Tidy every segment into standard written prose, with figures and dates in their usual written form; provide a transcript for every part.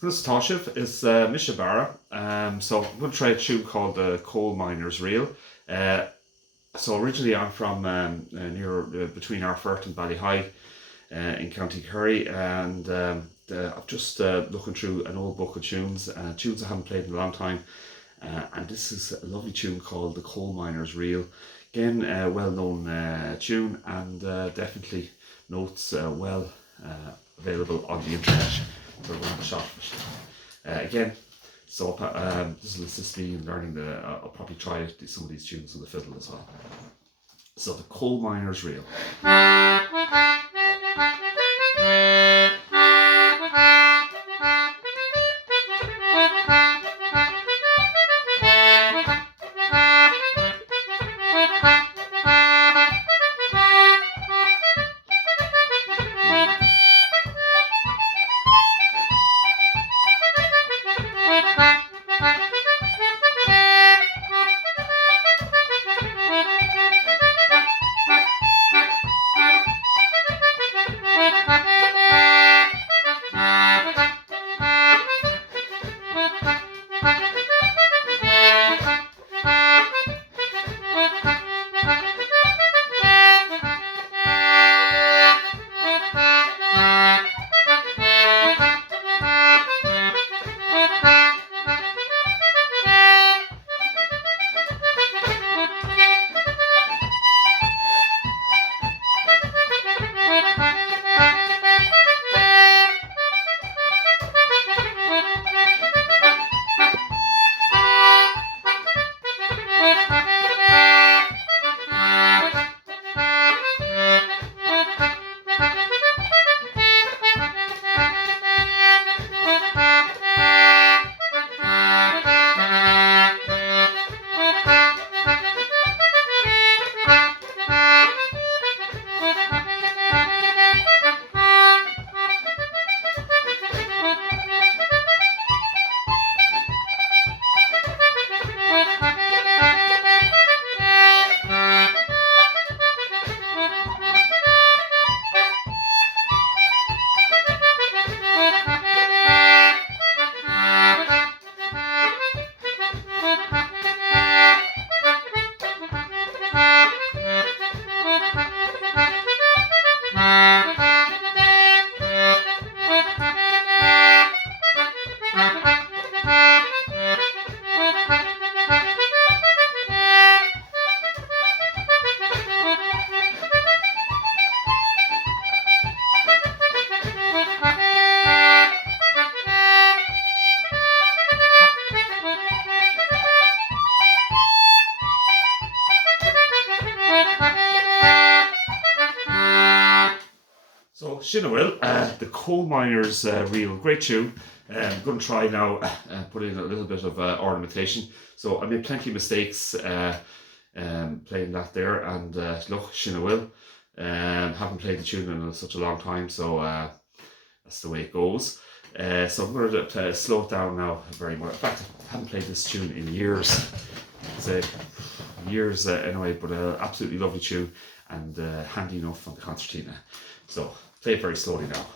This Toshiv is Mishabara. So I'm going to try a tune called the Coal Miners Reel. Uh, so originally I'm from near between Arfert and Ballyhigh in County Kerry, and I'm just looking through an old book of tunes, tunes I haven't played in a long time, and this is a lovely tune called the Coal Miners Reel. Again, a well-known tune, and definitely notes available on the internet. So we're going to have a shot of it. Again, so this will assist me in learning I'll probably try some of these tunes on the fiddle as well. So the Coal Miners Reel. So Shinawil, the Coal Miners Reel, great tune. I'm going to try now put in a little bit of ornamentation. So I made plenty of mistakes playing that there, and look, Shinawil, haven't played the tune in such a long time, so that's the way it goes. So I'm going to slow it down now very much. In fact, I haven't played this tune in years. Say years anyway, but absolutely lovely tune, and handy enough on the concertina. So play it very slowly now.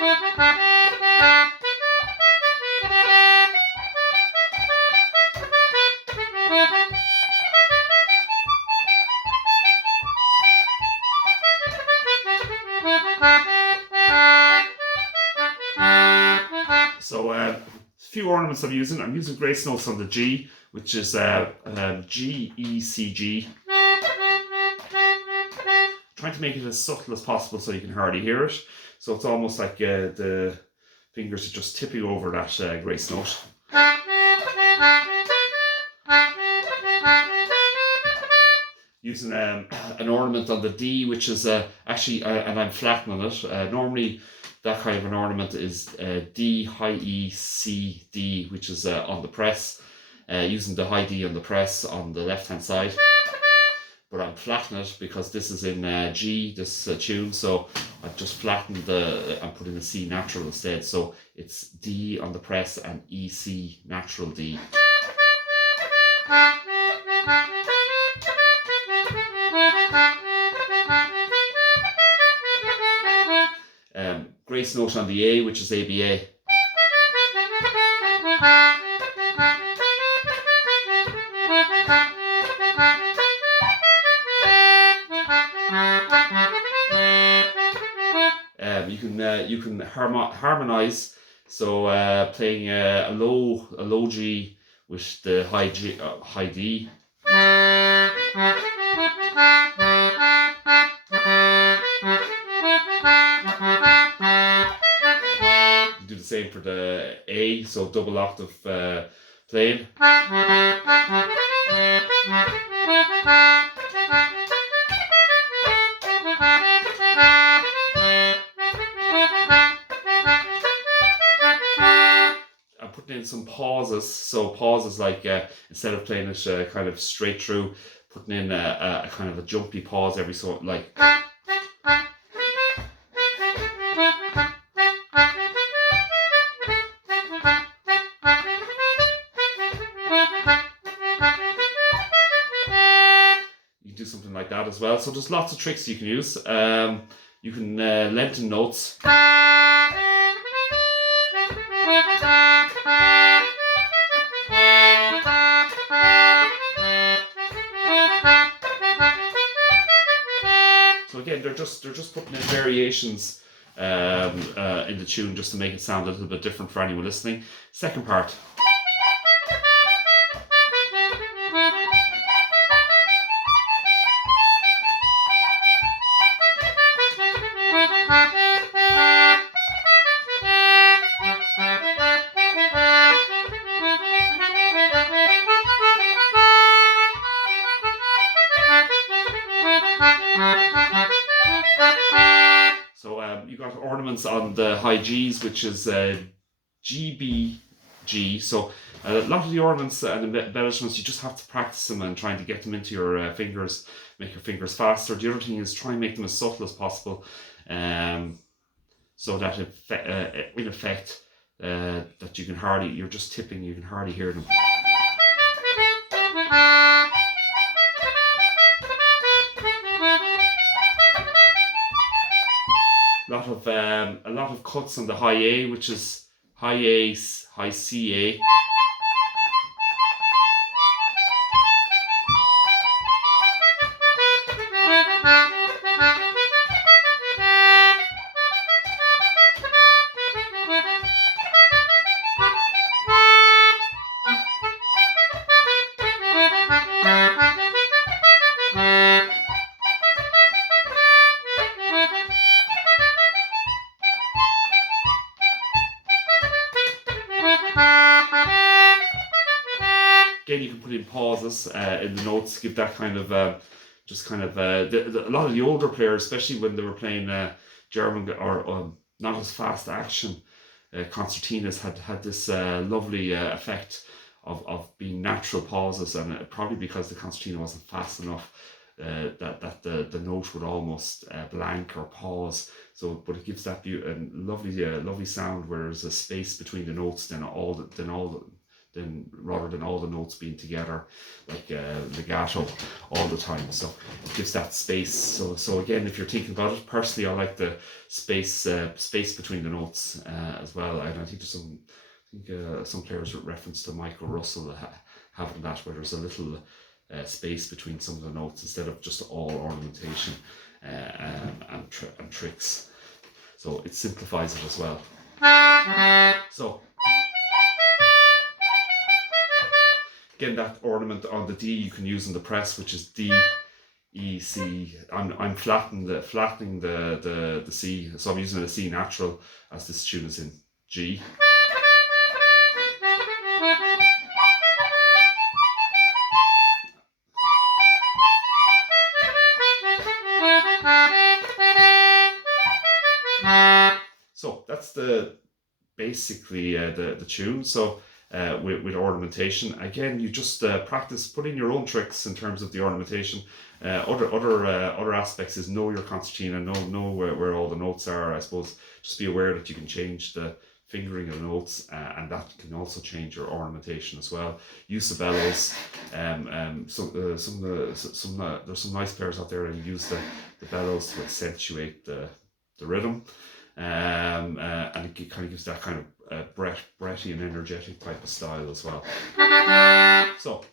So a few ornaments I'm using. I'm using grace notes on the G, which is G, E, C, G. Trying to make it as subtle as possible so you can hardly hear it. So it's almost like the fingers are just tipping over that grace note. Using an ornament on the D, which is actually, and I'm flattening it. Normally, that kind of an ornament is D, high E, C, D, which is on the press. Using the high D on the press on the left hand side. But I'm flattening it because this is in G, this tune, so I've just flattened I'm putting a C natural instead. So it's D on the press and E, C, natural D. Grace note on the A, which is ABA. You can harmonize. So playing a low G with the high D. You do the same for the A, so double octave playing. I'm putting in some pauses, so pauses like instead of playing it kind of straight through, putting in a kind of a jumpy pause every so like. You do something like that as well. So there's lots of tricks you can use. You can lengthen notes. So again, they're just putting in variations in the tune just to make it sound a little bit different for anyone listening. Second part. So you got ornaments on the high G's, which is G, B, G. So a lot of the ornaments and embellishments, you just have to practice them and trying to get them into your fingers, make your fingers faster. The other thing is try and make them as subtle as possible, so that in effect that you're just tipping, you can hardly hear them. A lot of cuts on the high A, which is high A, high C, A. Again, you can put in pauses in the notes, give that kind of a lot of the older players, especially when they were playing German or not as fast action concertinas, had this lovely effect of being natural pauses, and probably because the concertina wasn't fast enough, that the note would almost blank or pause. So, but it gives that lovely sound where there's a space between the notes. Then all than rather than all the notes being together like legato all the time. So it gives that space. So again, if you're thinking about it, personally, I like the space between the notes as well. And I think there's some players with reference to Michael Russell having that, where there's a little space between some of the notes instead of just all ornamentation and tricks. So it simplifies it as well. So again, that ornament on the D you can use in the press, which is D, E, C. I'm flattening the C, so I'm using a C natural as this tune is in G. So that's basically the tune. So with ornamentation, again, you just practice putting your own tricks in terms of the ornamentation. Other aspects is know your concertina, know where all the notes are. I suppose just be aware that you can change the fingering of the notes, and that can also change your ornamentation as well. Use the bellows. There's some nice players out there that use the bellows to accentuate the rhythm. And it kind of gives that kind of breathy and energetic type of style as well. So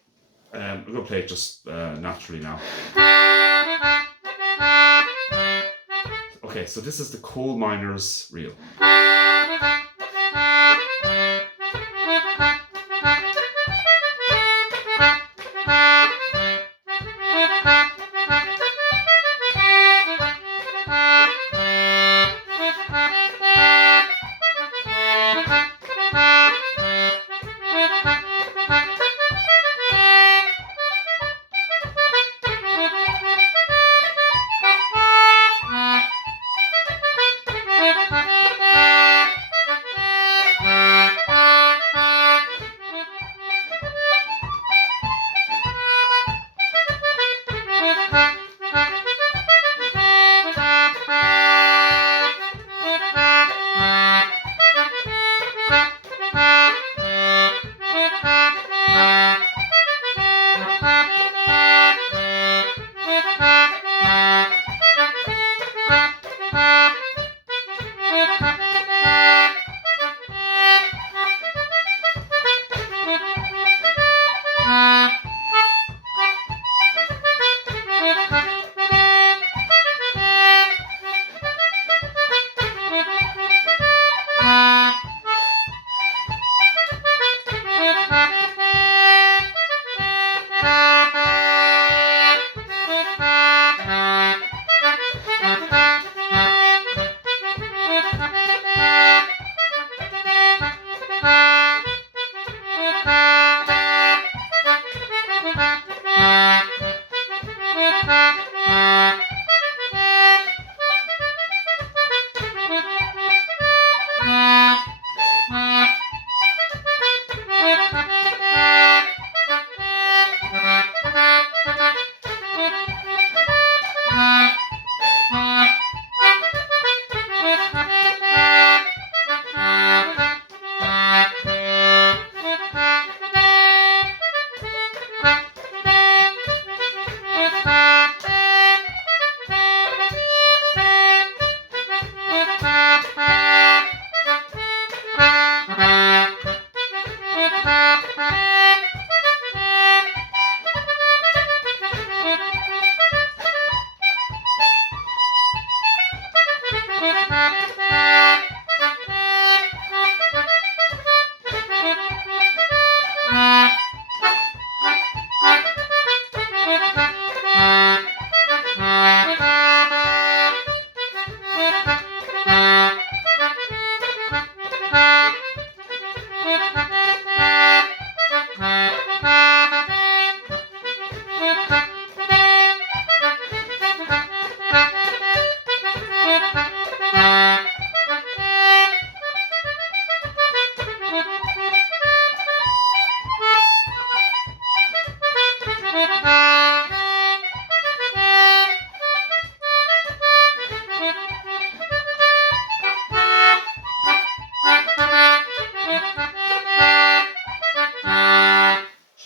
I'm going to play it just naturally now. Okay, so this is the coalminers reel.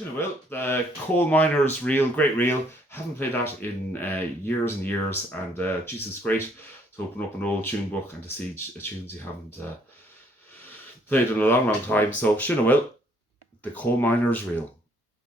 Sure will. The Coal Miners reel, great reel. Haven't played that in years and years, and Jesus, great to open up an old tune book and to see tunes you haven't played in a long, long time. So, sure will. The Coal Miners reel.